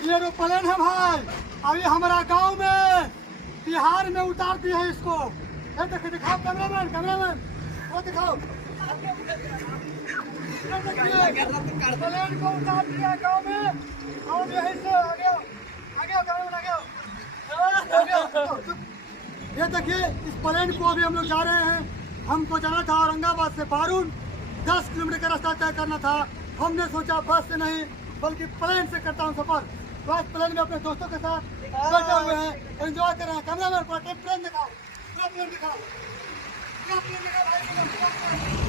ये जो प्लेन है भाई, अभी हमारा गांव में बिहार में उतार दिए है इसको। ये देखिए, दिखाओ कैमरामैन, कैमरामैन वो दिखाओ। प्लेन को उतार दिया गांव में, और जो है इसको आगे आओ, आगे आओ कैमरामैन, आगे आओ, आगे आओ। ये देखिए, इस प्लेन को अभी हम लोग जा रहे हैं। हमको जाना था औरंगाबाद से बारून, 10 किलोमीटर का रास्ता तय करना था। हमने सोचा बस से नहीं बल्कि प्लेन से करता हूँ सफर। बस प्लेन में अपने दोस्तों के साथ बैठे हुए हैं, एंजॉय कर रहे हैं। कैमरामैन पूरा प्लेन दिखाओ, पूरा प्लेन दिखाओ, पूरा प्लेन दिखाओ भाई।